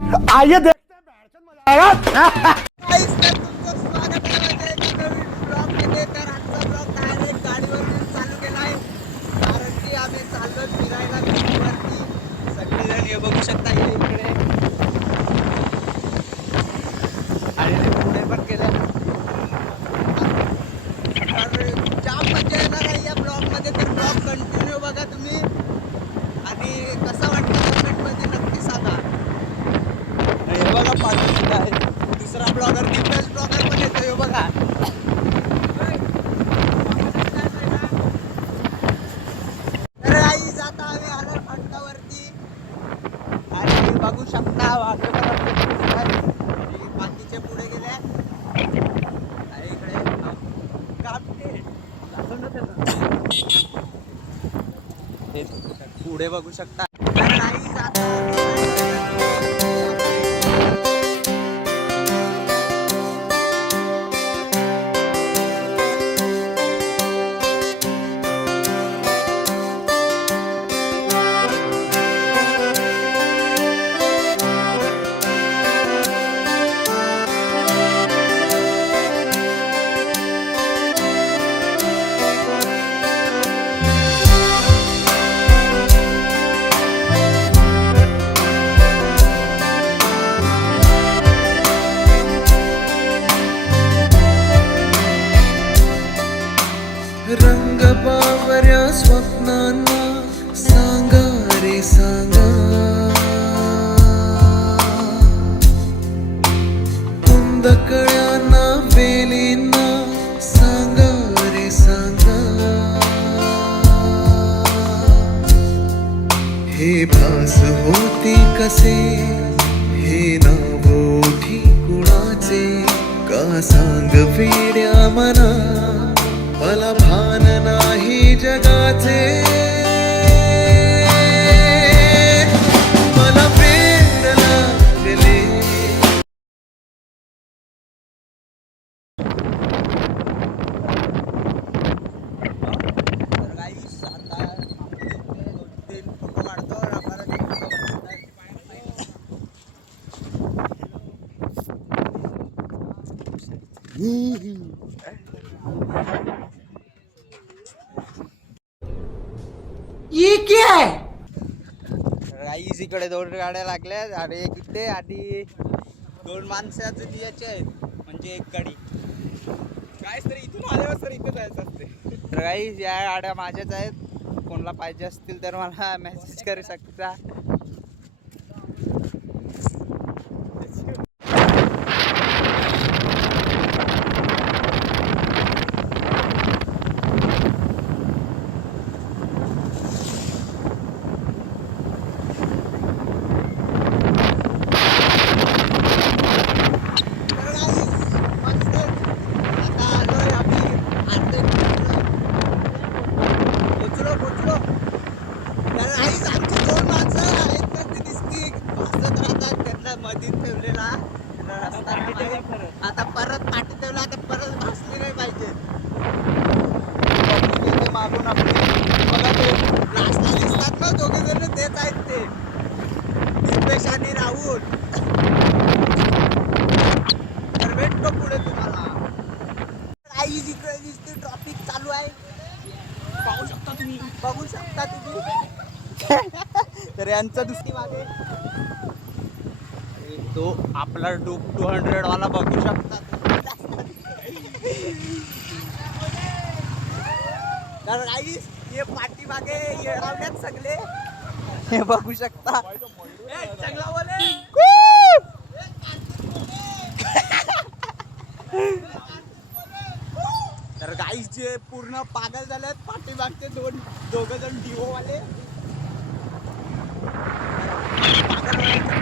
आइए देखते हैं मजा आएगा। स्वागत आहे ब्लॉग मध्ये. तर आजचा ब्लॉग डायरेक्ट गाडीवरून चालू केला आहे, कारण की आम्ही चाललो फिरायला बीचवरती. सगळेजण हे बघू शकता इकडे, आणि पुढे पण गेले. तर जाम मजा येणार आहे या ब्लॉग मध्ये. तर ब्लॉग कंटिन्यू बघा तुम्ही, आणि कसा वाटतं कमेंट मध्ये नक्की सांगा. हे बघा पाठी आहे दुसरा ब्लॉगर, दिग्गज ब्लॉगर पण येतो. हे बघा, तर आई जाता आम्ही आलो फाट्यावरती, आणि बघू शकता बाकीचे पुढे गेले. आणि इकडे पुढे बघू शकता. तर आई जाता रंग बावऱ्या स्वप्नांना सांगा रे सांगा, कुंदकळ्यांना वेलींना सांगा रे सांगा. हे भास होते कसे, हे नाव ओठी कुणाचे, का सांग वेड्या मना, मला भान नाही जगाचे. मला वेड लागले. तर गाईस आता 2-3 फोटो काढतो. ये क्या है? राईस इकडे 2 गाड्या लागल्या, आणि एक इथे, आणि 2 माणसाचे द्यायचे आहेत, म्हणजे एक गाडी. काय तरी इथून आल्यावर सर इथे जायचं असते. तर गाईस या गाड्या माझ्याच आहेत. कोणाला पाहिजे असतील तर मला मेसेज करू शकता. आता परत पाठी ठेवला, आता परत भासली नाही पाहिजे. मागून आपले बघा ते लास्टला दिसतात ना दोघे जण, तेच आहेत ते दिपेश आणि राहुल. तर भेटतो पुढे तुम्हाला. आई जिकडे दिसते ट्रॉफिक चालू आहे, बघू शकता तुम्ही. तर यांचा दुसरी मागे तो आपला 200 वाला बघू शकता. तर गाईस हे पाठीमागे येणाऱ्यात सगळे हे बघू शकता. तर गाईस जे पूर्ण पागल झालेत पाठीमागचे दोघ जण डिओ वाले. पागल